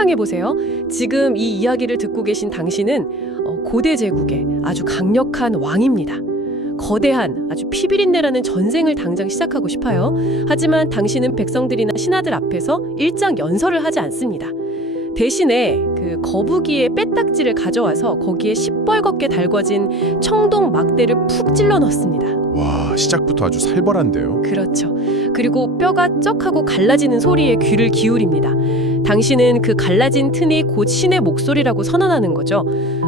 상상해보세요. 지금 이 이야기를 듣고 계신 당신은 고대 제국의 아주 강력한 왕입니다. 거대한 아주 피비린내라는 전쟁을 당장 시작하고 싶어요. 하지만 당신은 백성들이나 신하들 앞에서 일장 연설을 하지 않습니다. 대신에 그 거북이의 빼딱지를 가져와서 거기에 시뻘겋게 달궈진 청동 막대를 푹 찔러 넣습니다. 와, 시작부터 아주 살벌한데요. 그렇죠. 그리고 뼈가 쩍하고 갈라지는 소리에 귀를 기울입니다. 당신은 그 갈라진 튼이 곧 신의 목소리라고 선언하는 거죠.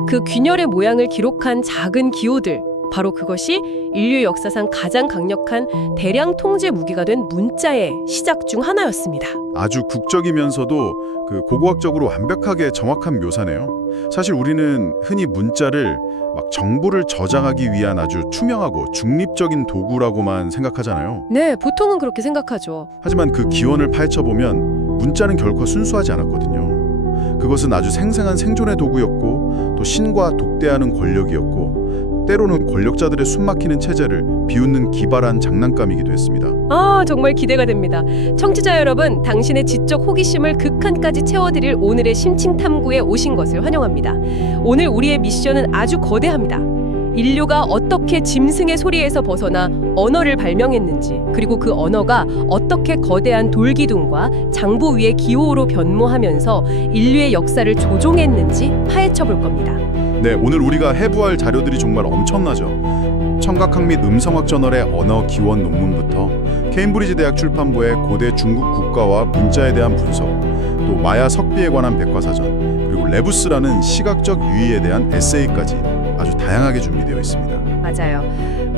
그 균열의 모양을 기록한 작은 기호들, 바로 그것이 인류 역사상 가장 강력한 대량 통제 무기가 된 문자의 시작 중 하나였습니다. 아주 국적이면서도 그 고고학적으로 완벽하게 정확한 묘사네요. 사실 우리는 흔히 문자를 막 정보를 저장하기 위한 아주 투명하고 중립적인 도구라고만 생각하잖아요. 네, 보통은 그렇게 생각하죠. 하지만 그 기원을 파헤쳐보면 문자는 결코 순수하지 않았거든요. 그것은 아주 생생한 생존의 도구였고 또 신과 독대하는 권력이었고 때로는 권력자들의 숨막히는 체제를 비웃는 기발한 장난감이기도 했습니다. 아, 정말 기대가 됩니다. 청취자 여러분, 당신의 지적 호기심을 극한까지 채워드릴 오늘의 심층 탐구에 오신 것을 환영합니다. 오늘 우리의 미션은 아주 거대합니다. 인류가 어떻게 짐승의 소리에서 벗어나 언어를 발명했는지, 그리고 그 언어가 어떻게 거대한 돌기둥과 장부 위의 기호로 변모하면서 인류의 역사를 조종했는지 파헤쳐 볼 겁니다. 네, 오늘 우리가 해부할 자료들이 정말 엄청나죠. 청각학 및 음성학 저널의 언어 기원 논문부터 케임브리지 대학 출판부의 고대 중국 국가와 문자에 대한 분석, 또 마야 석비에 관한 백과사전, 그리고 레부스라는 시각적 유의에 대한 에세이까지 아주 다양하게 준비되어 있습니다. 맞아요.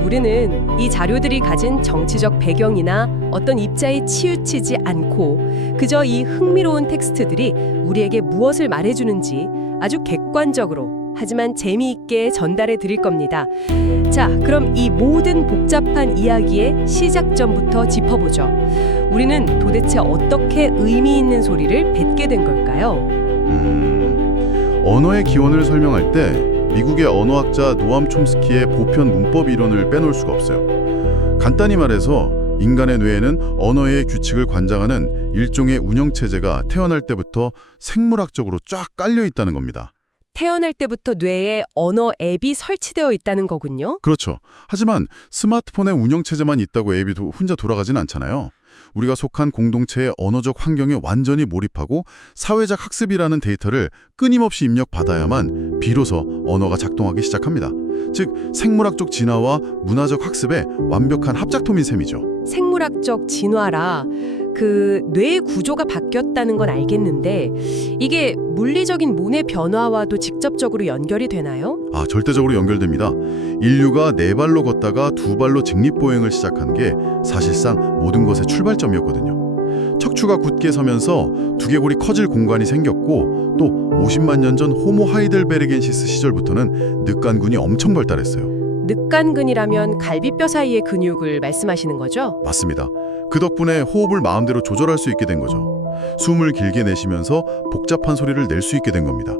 우리는 이 자료들이 가진 정치적 배경이나 어떤 입자에 치우치지 않고 그저 이 흥미로운 텍스트들이 우리에게 무엇을 말해주는지 아주 객관적으로 하지만 재미있게 전달해 드릴 겁니다. 자, 그럼 이 모든 복잡한 이야기의 시작점부터 짚어보죠. 우리는 도대체 어떻게 의미 있는 소리를 뱉게 된 걸까요? 언어의 기원을 설명할 때 미국의 언어학자 노암 촘스키의 보편 문법 이론을 빼놓을 수가 없어요. 간단히 말해서 인간의 뇌에는 언어의 규칙을 관장하는 일종의 운영체제가 태어날 때부터 생물학적으로 쫙 깔려 있다는 겁니다. 태어날 때부터 뇌에 언어 앱이 설치되어 있다는 거군요. 그렇죠. 하지만 스마트폰에 운영체제만 있다고 앱이 혼자 돌아가진 않잖아요. 우리가 속한 공동체의 언어적 환경에 완전히 몰입하고 사회적 학습이라는 데이터를 끊임없이 입력받아야만 비로소 언어가 작동하기 시작합니다. 즉, 생물학적 진화와 문화적 학습의 완벽한 합작품인 셈이죠. 생물학적 진화라 그 뇌의 구조가 바뀌었다는 건 알겠는데 이게 물리적인 몸의 변화와도 직접적으로 연결이 되나요? 아, 절대적으로 연결됩니다. 인류가 네 발로 걷다가 두 발로 직립보행을 시작한 게 사실상 모든 것의 출발점이었거든요. 척추가 굳게 서면서 두개골이 커질 공간이 생겼고 또 50만 년 전 호모 하이델베르겐시스 시절부터는 늑간근이 엄청 발달했어요. 늑간근이라면 갈비뼈 사이의 근육을 말씀하시는 거죠? 맞습니다. 그 덕분에 호흡을 마음대로 조절할 수 있게 된 거죠. 숨을 길게 내쉬면서 복잡한 소리를 낼 수 있게 된 겁니다.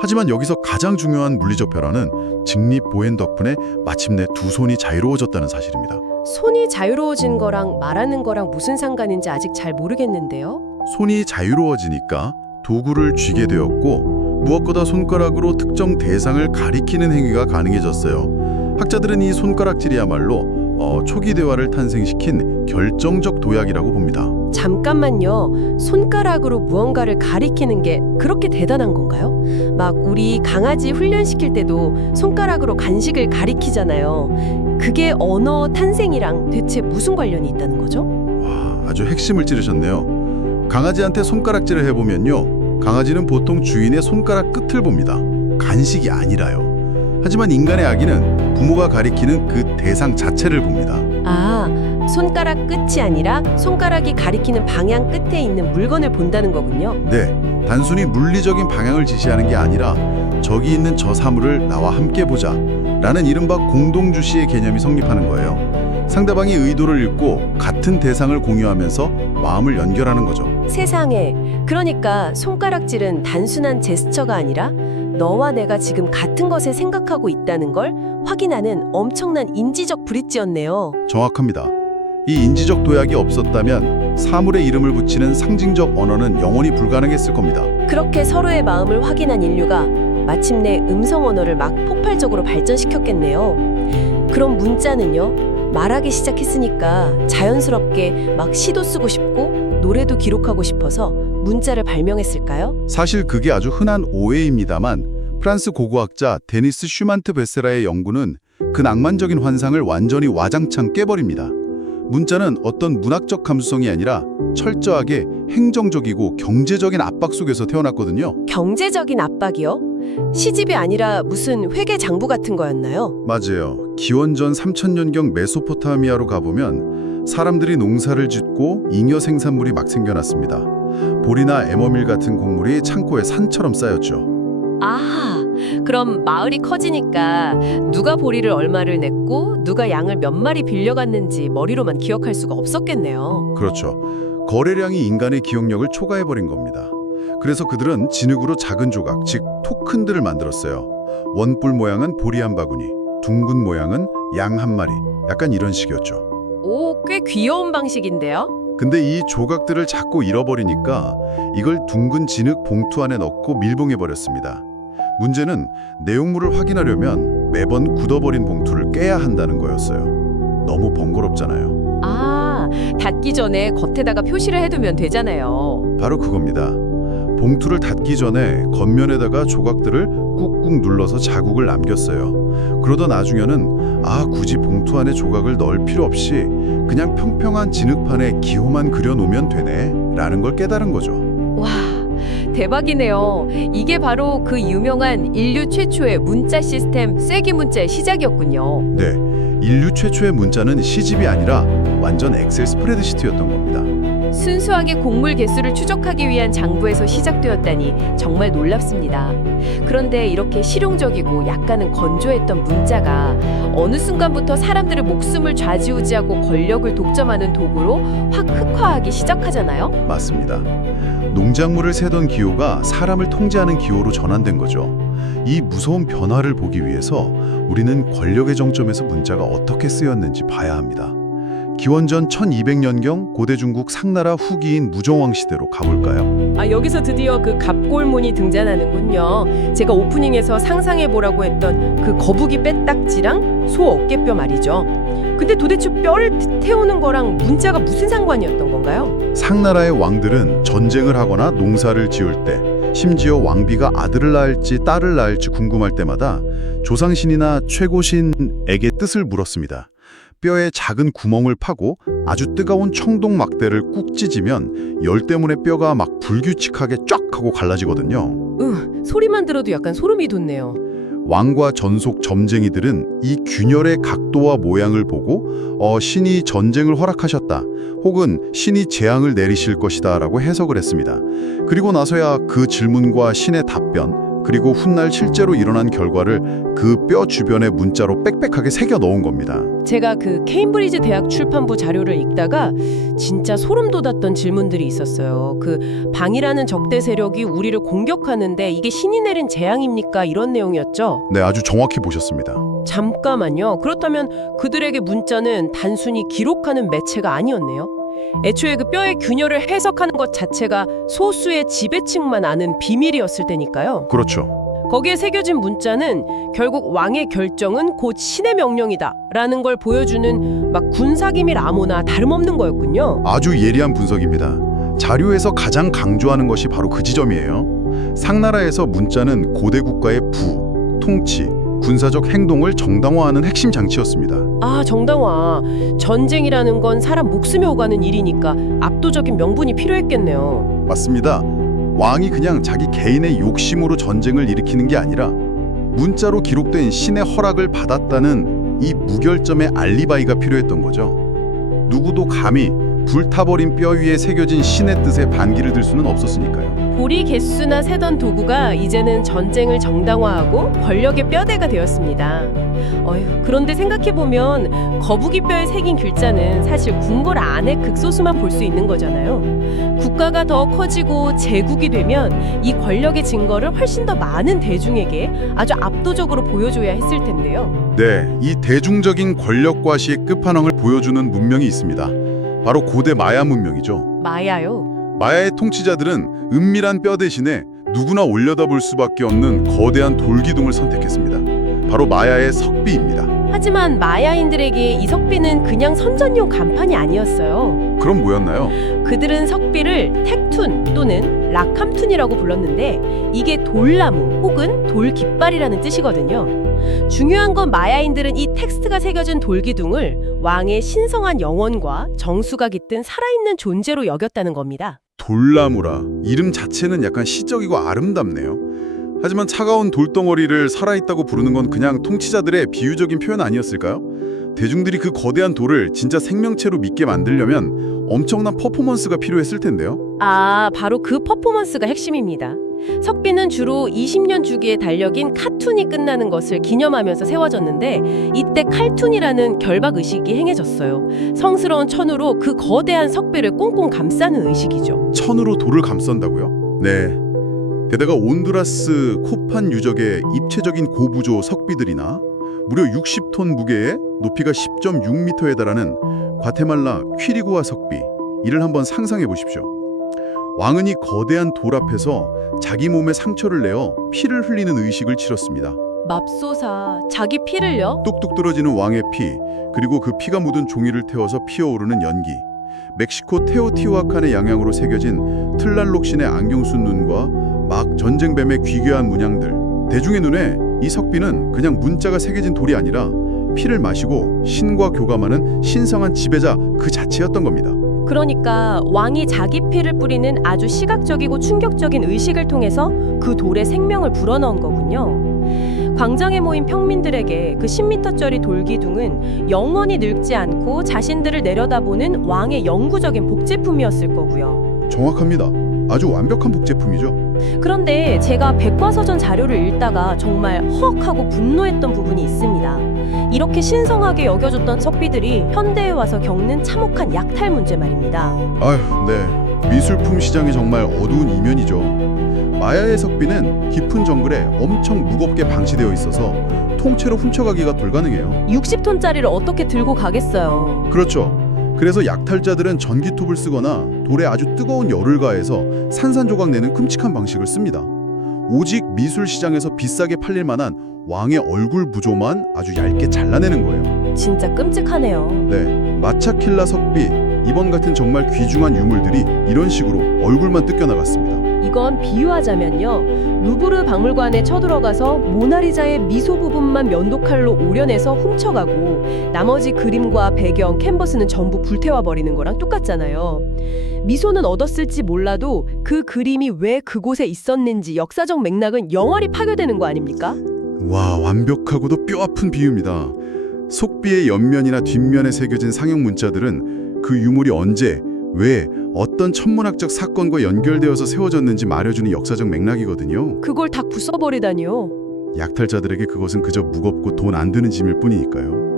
하지만 여기서 가장 중요한 물리적 변화는 직립보행 덕분에 마침내 두 손이 자유로워졌다는 사실입니다. 손이 자유로워진 거랑 말하는 거랑 무슨 상관인지 아직 잘 모르겠는데요. 손이 자유로워지니까 도구를 쥐게 되었고 무엇보다 손가락으로 특정 대상을 가리키는 행위가 가능해졌어요. 학자들은 이 손가락질이야말로 초기 대화를 탄생시킨 결정적 도약이라고 봅니다. 잠깐만요. 손가락으로 무언가를 가리키는 게 그렇게 대단한 건가요? 막 우리 강아지 훈련시킬 때도 손가락으로 간식을 가리키잖아요. 그게 언어 탄생이랑 대체 무슨 관련이 있다는 거죠? 와, 아주 핵심을 찌르셨네요. 강아지한테 손가락질을 해보면요, 강아지는 보통 주인의 손가락 끝을 봅니다. 간식이 아니라요. 하지만 인간의 아기는 부모가 가리키는 그 대상 자체를 봅니다. 아, 손가락 끝이 아니라 손가락이 가리키는 방향 끝에 있는 물건을 본다는 거군요. 네, 단순히 물리적인 방향을 지시하는 게 아니라 저기 있는 저 사물을 나와 함께 보자 라는 이른바 공동주시의 개념이 성립하는 거예요. 상대방이 의도를 읽고 같은 대상을 공유하면서 마음을 연결하는 거죠. 세상에, 그러니까 손가락질은 단순한 제스처가 아니라 너와 내가 지금 같은 것을 생각하고 있다는 걸 확인하는 엄청난 인지적 브릿지였네요. 정확합니다. 이 인지적 도약이 없었다면 사물의 이름을 붙이는 상징적 언어는 영원히 불가능했을 겁니다. 그렇게 서로의 마음을 확인한 인류가 마침내 음성 언어를 막 폭발적으로 발전시켰겠네요. 그럼 문자는요? 말하기 시작했으니까 자연스럽게 막 시도 쓰고 싶고 노래도 기록하고 싶어서 문자를 발명했을까요? 사실 그게 아주 흔한 오해입니다만 프랑스 고고학자 데니스 슈만트 베세라의 연구는 그 낭만적인 환상을 완전히 와장창 깨버립니다. 문자는 어떤 문학적 감수성이 아니라 철저하게 행정적이고 경제적인 압박 속에서 태어났거든요. 경제적인 압박이요? 시집이 아니라 무슨 회계 장부 같은 거였나요? 맞아요. 기원전 3000년경 메소포타미아로 가보면 사람들이 농사를 짓고 잉여 생산물이 막 생겨났습니다. 보리나 에머밀 같은 곡물이 창고에 산처럼 쌓였죠. 아, 그럼 마을이 커지니까 누가 보리를 얼마를 냈고 누가 양을 몇 마리 빌려갔는지 머리로만 기억할 수가 없었겠네요. 그렇죠. 거래량이 인간의 기억력을 초과해버린 겁니다. 그래서 그들은 진흙으로 작은 조각, 즉 토큰들을 만들었어요. 원뿔 모양은 보리 한 바구니, 둥근 모양은 양 한 마리, 약간 이런 식이었죠. 오, 꽤 귀여운 방식인데요? 근데 이 조각들을 자꾸 잃어버리니까 이걸 둥근 진흙 봉투 안에 넣고 밀봉해버렸습니다. 문제는 내용물을 확인하려면 매번 굳어버린 봉투를 깨야 한다는 거였어요. 너무 번거롭잖아요. 아, 닫기 전에 겉에다가 표시를 해두면 되잖아요. 바로 그겁니다. 봉투를 닫기 전에 겉면에다가 조각들을 꾹꾹 눌러서 자국을 남겼어요. 그러다 나중에는 굳이 봉투 안에 조각을 넣을 필요 없이 그냥 평평한 진흙판에 기호만 그려놓으면 되네 라는 걸 깨달은 거죠. 와, 대박이네요. 이게 바로 그 유명한 인류 최초의 문자 시스템 쐐기 문자의 시작이었군요. 네, 인류 최초의 문자는 시집이 아니라 완전 엑셀 스프레드시트였던 겁니다. 순수하게 곡물 개수를 추적하기 위한 장부에서 시작되었다니 정말 놀랍습니다. 그런데 이렇게 실용적이고 약간은 건조했던 문자가 어느 순간부터 사람들의 목숨을 좌지우지하고 권력을 독점하는 도구로 확 흑화하기 시작하잖아요. 맞습니다. 농작물을 세던 기호가 사람을 통제하는 기호로 전환된 거죠. 이 무서운 변화를 보기 위해서 우리는 권력의 정점에서 문자가 어떻게 쓰였는지 봐야 합니다. 기원전 1200년경 고대 중국 상나라 후기인 무종왕 시대로 가볼까요? 여기서 드디어 그 갑골문이 등장하는군요. 제가 오프닝에서 상상해보라고 했던 그 거북이 빼딱지랑 소 어깨뼈 말이죠. 근데 도대체 뼈를 태우는 거랑 문자가 무슨 상관이었던 건가요? 상나라의 왕들은 전쟁을 하거나 농사를 지을 때, 심지어 왕비가 아들을 낳을지 딸을 낳을지 궁금할 때마다 조상신이나 최고신에게 뜻을 물었습니다. 뼈에 작은 구멍을 파고 아주 뜨거운 청동 막대를 꾹 찢으면 열 때문에 뼈가 막 불규칙하게 쫙 하고 갈라지거든요. 소리만 들어도 약간 소름이 돋네요. 왕과 전속 점쟁이들은 이 균열의 각도와 모양을 보고 신이 전쟁을 허락하셨다 혹은 신이 재앙을 내리실 것이다 라고 해석을 했습니다. 그리고 나서야 그 질문과 신의 답변 그리고 훗날 실제로 일어난 결과를 그 뼈 주변에 문자로 빽빽하게 새겨 넣은 겁니다. 제가 그 케임브리지 대학 출판부 자료를 읽다가 진짜 소름 돋았던 질문들이 있었어요. 그 방이라는 적대 세력이 우리를 공격하는데 이게 신이 내린 재앙입니까? 이런 내용이었죠. 네, 아주 정확히 보셨습니다. 잠깐만요. 그렇다면 그들에게 문자는 단순히 기록하는 매체가 아니었네요. 애초에 그 뼈의 균열을 해석하는 것 자체가 소수의 지배층만 아는 비밀이었을 테니까요. 그렇죠. 거기에 새겨진 문자는 결국 왕의 결정은 곧 신의 명령이다 라는 걸 보여주는 막 군사기밀 암호나 다름없는 거였군요. 아주 예리한 분석입니다. 자료에서 가장 강조하는 것이 바로 그 지점이에요. 상나라에서 문자는 고대 국가의 부, 통치, 군사적 행동을 정당화하는 핵심 장치였습니다. 정당화. 전쟁이라는 건 사람 목숨이 오가는 일이니까 압도적인 명분이 필요했겠네요. 맞습니다. 왕이 그냥 자기 개인의 욕심으로 전쟁을 일으키는 게 아니라 문자로 기록된 신의 허락을 받았다는 이 무결점의 알리바이가 필요했던 거죠. 누구도 감히 불타버린 뼈 위에 새겨진 신의 뜻에 반기를 들 수는 없었으니까요. 보리 개수나 세던 도구가 이제는 전쟁을 정당화하고 권력의 뼈대가 되었습니다. 그런데 생각해보면 거북이 뼈에 새긴 글자는 사실 궁궐 안의 극소수만 볼 수 있는 거잖아요. 국가가 더 커지고 제국이 되면 이 권력의 증거를 훨씬 더 많은 대중에게 아주 압도적으로 보여줘야 했을 텐데요. 네, 이 대중적인 권력 과시의 끝판왕을 보여주는 문명이 있습니다. 바로 고대 마야 문명이죠. 마야요. 마야의 통치자들은 은밀한 뼈 대신에 누구나 올려다볼 수밖에 없는 거대한 돌기둥을 선택했습니다. 바로 마야의 석비입니다. 하지만 마야인들에게 이 석비는 그냥 선전용 간판이 아니었어요. 그럼 뭐였나요? 그들은 석비를 텍툰 또는 라캄툰이라고 불렀는데 이게 돌나무 혹은 돌깃발이라는 뜻이거든요. 중요한 건 마야인들은 이 텍스트가 새겨진 돌기둥을 왕의 신성한 영혼과 정수가 깃든 살아있는 존재로 여겼다는 겁니다. 돌나무라. 이름 자체는 약간 시적이고 아름답네요. 하지만 차가운 돌덩어리를 살아있다고 부르는 건 그냥 통치자들의 비유적인 표현 아니었을까요? 대중들이 그 거대한 돌을 진짜 생명체로 믿게 만들려면 엄청난 퍼포먼스가 필요했을 텐데요. 바로 그 퍼포먼스가 핵심입니다. 석비는 주로 20년 주기의 달력인 카툰이 끝나는 것을 기념하면서 세워졌는데 이때 칼툰이라는 결박 의식이 행해졌어요. 성스러운 천으로 그 거대한 석비를 꽁꽁 감싸는 의식이죠. 천으로 돌을 감싼다고요? 네. 게다가 온두라스 코판 유적의 입체적인 고부조 석비들이나 무려 60톤 무게에 높이가 10.6m에 달하는 과테말라 퀴리고아 석비, 이를 한번 상상해 보십시오. 왕은 이 거대한 돌 앞에서 자기 몸에 상처를 내어 피를 흘리는 의식을 치렀습니다. 맙소사, 자기 피를요? 뚝뚝 떨어지는 왕의 피, 그리고 그 피가 묻은 종이를 태워서 피어오르는 연기, 멕시코 테오티후아칸의 양양으로 새겨진 틀랄록 신의 안경 쓴 눈과 막 전쟁뱀의 귀괴한 문양들. 대중의 눈에 이 석비는 그냥 문자가 새겨진 돌이 아니라 피를 마시고 신과 교감하는 신성한 지배자 그 자체였던 겁니다. 그러니까 왕이 자기 피를 뿌리는 아주 시각적이고 충격적인 의식을 통해서 그 돌에 생명을 불어넣은 거군요. 광장에 모인 평민들에게 그 10m짜리 돌기둥은 영원히 늙지 않고 자신들을 내려다보는 왕의 영구적인 복제품이었을 거고요. 정확합니다. 아주 완벽한 복제품이죠. 그런데 제가 백과사전 자료를 읽다가 정말 허하고 분노했던 부분이 있습니다. 이렇게 신성하게 여겨졌던 석비들이 현대에 와서 겪는 참혹한 약탈 문제 말입니다. 아휴, 네. 미술품 시장이 정말 어두운 이면이죠. 마야의 석비는 깊은 정글에 엄청 무겁게 방치되어 있어서 통째로 훔쳐가기가 불가능해요. 60톤짜리를 어떻게 들고 가겠어요. 그렇죠. 그래서 약탈자들은 전기톱을 쓰거나 돌에 아주 뜨거운 열을 가해서 산산조각 내는 끔찍한 방식을 씁니다. 오직 미술 시장에서 비싸게 팔릴 만한 왕의 얼굴 부조만 아주 얇게 잘라내는 거예요. 진짜 끔찍하네요. 네, 마차킬라 석비, 이번 같은 정말 귀중한 유물들이 이런 식으로 얼굴만 뜯겨나갔습니다. 이건 비유하자면요, 루브르 박물관에 쳐들어가서 모나리자의 미소 부분만 면도칼로 오려내서 훔쳐가고 나머지 그림과 배경, 캔버스는 전부 불태워 버리는 거랑 똑같잖아요. 미소는 얻었을지 몰라도 그 그림이 왜 그곳에 있었는지 역사적 맥락은 영원히 파괴되는 거 아닙니까? 와, 완벽하고도 뼈아픈 비유입니다. 속비의 옆면이나 뒷면에 새겨진 상형 문자들은 그 유물이 언제, 왜, 어떤 천문학적 사건과 연결되어서 세워졌는지 말해주는 역사적 맥락이거든요. 그걸 다 부숴버리다니요. 약탈자들에게 그것은 그저 무겁고 돈 안 드는 짐일 뿐이니까요.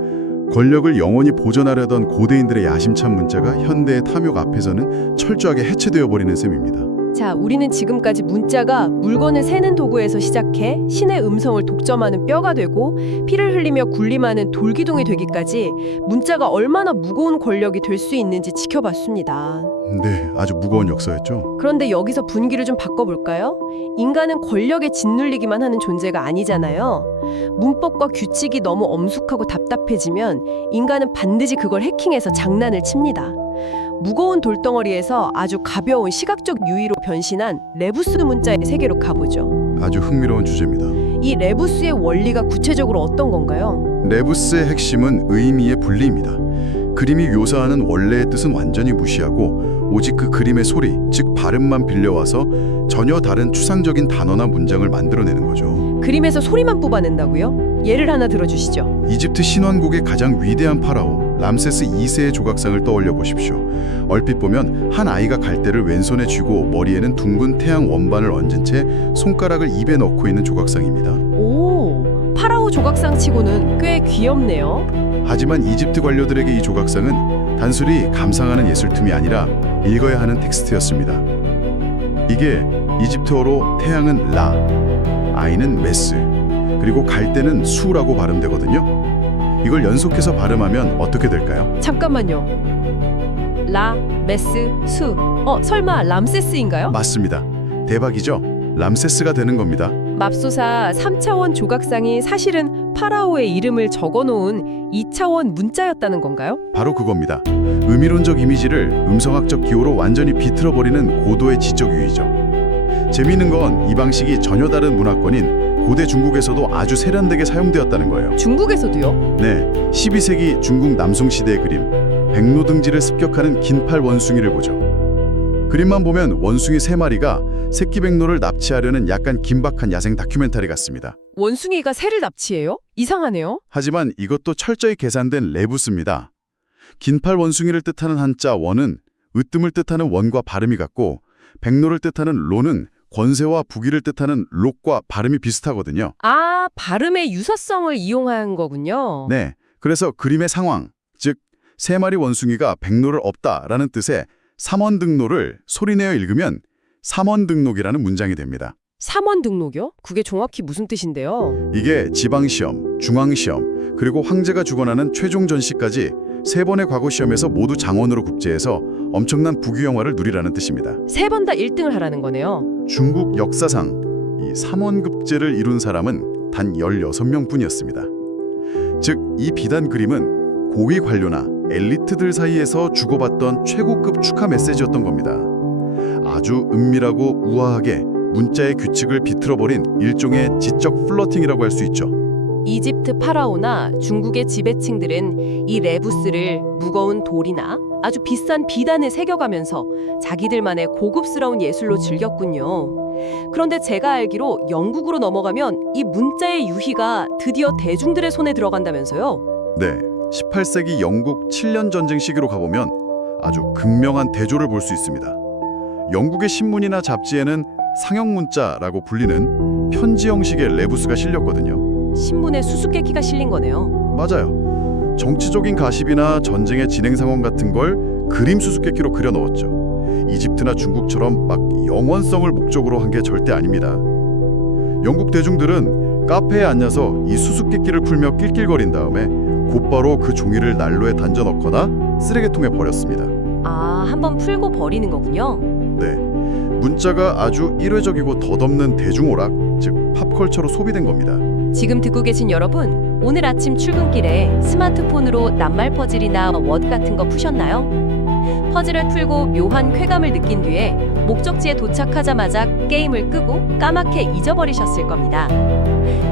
권력을 영원히 보존하려던 고대인들의 야심찬 문자가 현대의 탐욕 앞에서는 철저하게 해체되어 버리는 셈입니다. 자, 우리는 지금까지 문자가 물건을 세는 도구에서 시작해 신의 음성을 독점하는 뼈가 되고 피를 흘리며 군림하는 돌기둥이 되기까지 문자가 얼마나 무거운 권력이 될 수 있는지 지켜봤습니다. 네, 아주 무거운 역사였죠. 그런데 여기서 분위기를 좀 바꿔볼까요? 인간은 권력에 짓눌리기만 하는 존재가 아니잖아요. 문법과 규칙이 너무 엄숙하고 답답해지면 인간은 반드시 그걸 해킹해서 장난을 칩니다. 무거운 돌덩어리에서 아주 가벼운 시각적 유의로 변신한 레부스 문자의 세계로 가보죠. 아주 흥미로운 주제입니다. 이 레부스의 원리가 구체적으로 어떤 건가요? 레부스의 핵심은 의미의 분리입니다. 그림이 묘사하는 원래의 뜻은 완전히 무시하고 오직 그 그림의 소리, 즉 발음만 빌려와서 전혀 다른 추상적인 단어나 문장을 만들어내는 거죠. 그림에서 소리만 뽑아낸다고요? 예를 하나 들어주시죠. 이집트 신왕국의 가장 위대한 파라오 람세스 2세의 조각상을 떠올려 보십시오. 얼핏 보면 한 아이가 갈대를 왼손에 쥐고 머리에는 둥근 태양 원반을 얹은 채 손가락을 입에 넣고 있는 조각상입니다. 오, 파라오 조각상 치고는 꽤 귀엽네요. 하지만 이집트 관료들에게 이 조각상은 단순히 감상하는 예술품이 아니라 읽어야 하는 텍스트였습니다. 이게 이집트어로 태양은 라, 아이는 메스, 그리고 갈대는 수라고 발음되거든요. 이걸 연속해서 발음하면 어떻게 될까요? 잠깐만요. 라, 메스, 수. 설마 람세스인가요? 맞습니다. 대박이죠? 람세스가 되는 겁니다. 맙소사 3차원 조각상이 사실은 파라오의 이름을 적어놓은 2차원 문자였다는 건가요? 바로 그겁니다. 의미론적 이미지를 음성학적 기호로 완전히 비틀어버리는 고도의 지적 유희죠. 재미있는 건 이 방식이 전혀 다른 문화권인 고대 중국에서도 아주 세련되게 사용되었다는 거예요. 중국에서도요? 네, 12세기 중국 남송시대의 그림, 백로등지를 습격하는 긴팔 원숭이를 보죠. 그림만 보면 원숭이 3마리가 새끼 백로를 납치하려는 약간 긴박한 야생 다큐멘터리 같습니다. 원숭이가 새를 납치해요? 이상하네요. 하지만 이것도 철저히 계산된 레부스입니다. 긴팔 원숭이를 뜻하는 한자 원은 으뜸을 뜻하는 원과 발음이 같고 백로를 뜻하는 로는 권세와 부귀를 뜻하는 록과 발음이 비슷하거든요. 아, 발음의 유사성을 이용한 거군요. 네, 그래서 그림의 상황, 즉 3마리 원숭이가 백로를 업다라는 뜻의 삼원등록을 소리내어 읽으면 삼원등록이라는 문장이 됩니다. 삼원등록이요? 그게 정확히 무슨 뜻인데요? 이게 지방시험, 중앙시험, 그리고 황제가 주관하는 최종 전시까지 3번의 과거 시험에서 모두 장원으로 국제해서 엄청난 부귀영화를 누리라는 뜻입니다. 3번 다 1등을 하라는 거네요. 중국 역사상 이 삼원급제를 이룬 사람은 단 16명뿐이었습니다. 즉, 이 비단 그림은 고위 관료나 엘리트들 사이에서 주고받던 최고급 축하 메시지였던 겁니다. 아주 은밀하고 우아하게 문자의 규칙을 비틀어버린 일종의 지적 플러팅이라고 할 수 있죠. 이집트 파라오나 중국의 지배층들은 이 레부스를 무거운 돌이나 아주 비싼 비단에 새겨가면서 자기들만의 고급스러운 예술로 즐겼군요. 그런데 제가 알기로 영국으로 넘어가면 이 문자의 유희가 드디어 대중들의 손에 들어간다면서요? 네, 18세기 영국 7년 전쟁 시기로 가보면 아주 극명한 대조를 볼 수 있습니다. 영국의 신문이나 잡지에는 상형 문자라고 불리는 편지 형식의 레부스가 실렸거든요. 신문에 수수께끼가 실린 거네요. 맞아요. 정치적인 가십이나 전쟁의 진행 상황 같은 걸 그림 수수께끼로 그려 넣었죠. 이집트나 중국처럼 막 영원성을 목적으로 한 게 절대 아닙니다. 영국 대중들은 카페에 앉아서 이 수수께끼를 풀며 낄낄거린 다음에 곧바로 그 종이를 난로에 던져 넣거나 쓰레기통에 버렸습니다. 아, 한번 풀고 버리는 거군요. 네, 문자가 아주 일회적이고 덧없는 대중오락, 즉 팝컬처로 소비된 겁니다. 지금 듣고 계신 여러분, 오늘 아침 출근길에 스마트폰으로 낱말 퍼즐이나 워드 같은 거 푸셨나요? 퍼즐을 풀고 묘한 쾌감을 느낀 뒤에 목적지에 도착하자마자 게임을 끄고 까맣게 잊어버리셨을 겁니다.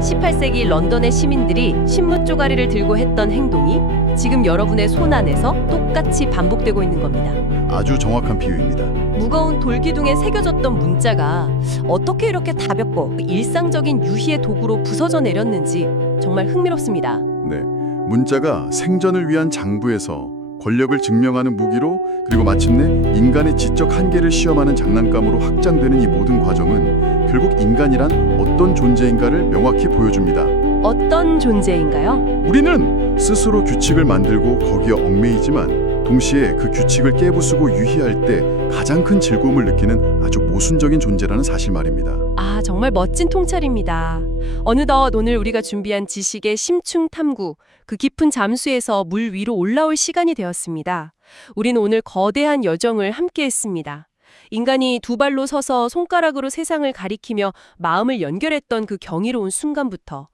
18세기 런던의 시민들이 신문 쪼가리를 들고 했던 행동이 지금 여러분의 손 안에서 똑같이 반복되고 있는 겁니다. 아주 정확한 비유입니다. 무거운 돌기둥에 새겨졌던 문자가 어떻게 이렇게 가볍고 일상적인 유희의 도구로 부서져 내렸는지 정말 흥미롭습니다. 네, 문자가 생존을 위한 장부에서 권력을 증명하는 무기로, 그리고 마침내 인간의 지적 한계를 시험하는 장난감으로 확장되는 이 모든 과정은 결국 인간이란 어떤 존재인가를 명확히 보여줍니다. 어떤 존재인가요? 우리는 스스로 규칙을 만들고 거기에 얽매이지만 동시에 그 규칙을 깨부수고 유희할 때 가장 큰 즐거움을 느끼는 아주 모순적인 존재라는 사실 말입니다. 아, 정말 멋진 통찰입니다. 어느덧 오늘 우리가 준비한 지식의 심층 탐구, 그 깊은 잠수에서 물 위로 올라올 시간이 되었습니다. 우리는 오늘 거대한 여정을 함께 했습니다. 인간이 두 발로 서서 손가락으로 세상을 가리키며 마음을 연결했던 그 경이로운 순간부터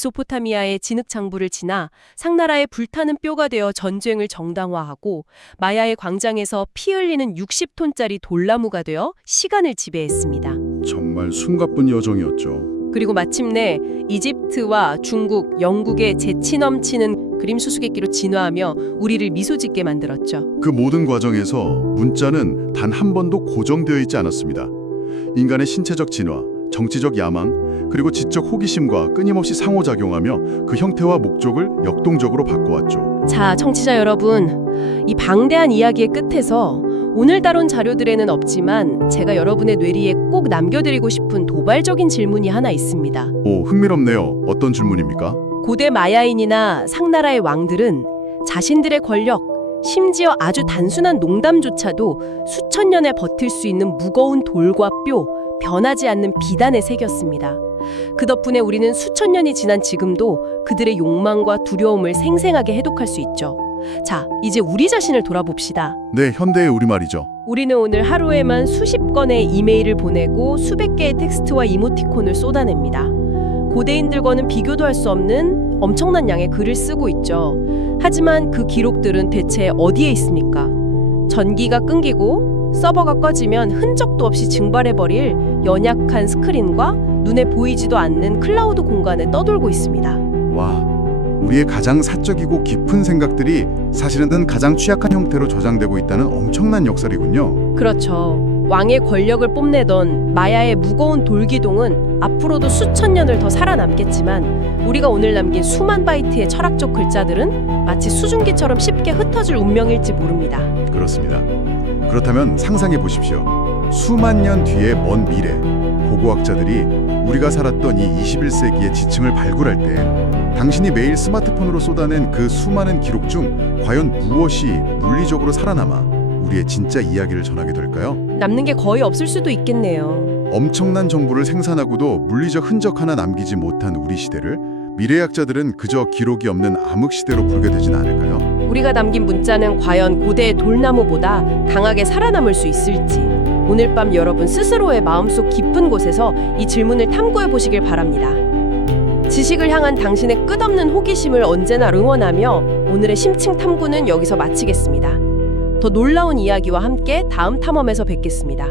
메소포타미아의 진흙장부를 지나 상나라의 불타는 뼈가 되어 전쟁을 정당화하고 마야의 광장에서 피 흘리는 60톤짜리 돌나무가 되어 시간을 지배했습니다. 정말 숨가쁜 여정이었죠. 그리고 마침내 이집트와 중국, 영국의 재치 넘치는 그림 수수께끼로 진화하며 우리를 미소 짓게 만들었죠. 그 모든 과정에서 문자는 단 한 번도 고정되어 있지 않았습니다. 인간의 신체적 진화, 정치적 야망, 그리고 지적 호기심과 끊임없이 상호작용하며 그 형태와 목적을 역동적으로 바꿔왔죠. 자, 청취자 여러분, 이 방대한 이야기의 끝에서 오늘 다룬 자료들에는 없지만 제가 여러분의 뇌리에 꼭 남겨드리고 싶은 도발적인 질문이 하나 있습니다. 오, 흥미롭네요. 어떤 질문입니까? 고대 마야인이나 상나라의 왕들은 자신들의 권력, 심지어 아주 단순한 농담조차도 수천 년에 버틸 수 있는 무거운 돌과 뼈, 변하지 않는 비단에 새겼습니다. 그 덕분에 우리는 수천 년이 지난 지금도 그들의 욕망과 두려움을 생생하게 해독할 수 있죠. 자, 이제 우리 자신을 돌아봅시다. 네, 현대의 우리말이죠. 우리는 오늘 하루에만 수십 건의 이메일을 보내고 수백 개의 텍스트와 이모티콘을 쏟아냅니다. 고대인들과는 비교도 할 수 없는 엄청난 양의 글을 쓰고 있죠. 하지만 그 기록들은 대체 어디에 있습니까? 전기가 끊기고 서버가 꺼지면 흔적도 없이 증발해버릴 연약한 스크린과 눈에 보이지도 않는 클라우드 공간에 떠돌고 있습니다. 와, 우리의 가장 사적이고 깊은 생각들이 사실은 가장 취약한 형태로 저장되고 있다는 엄청난 역설이군요. 그렇죠. 왕의 권력을 뽐내던 마야의 무거운 돌기둥은 앞으로도 수천 년을 더 살아남겠지만 우리가 오늘 남긴 수만 바이트의 철학적 글자들은 마치 수증기처럼 쉽게 흩어질 운명일지 모릅니다. 그렇습니다. 그렇다면 상상해 보십시오. 수만 년 뒤의 먼 미래, 고고학자들이 우리가 살았던 이 21세기의 지층을 발굴할 때 당신이 매일 스마트폰으로 쏟아낸 그 수많은 기록 중 과연 무엇이 물리적으로 살아남아 우리의 진짜 이야기를 전하게 될까요? 남는 게 거의 없을 수도 있겠네요. 엄청난 정보를 생산하고도 물리적 흔적 하나 남기지 못한 우리 시대를 미래학자들은 그저 기록이 없는 암흑 시대로 부르게 되진 않을까요? 우리가 남긴 문자는 과연 고대의 돌나무보다 강하게 살아남을 수 있을지 오늘 밤 여러분 스스로의 마음속 깊은 곳에서 이 질문을 탐구해 보시길 바랍니다. 지식을 향한 당신의 끝없는 호기심을 언제나 응원하며 오늘의 심층 탐구는 여기서 마치겠습니다. 더 놀라운 이야기와 함께 다음 탐험에서 뵙겠습니다.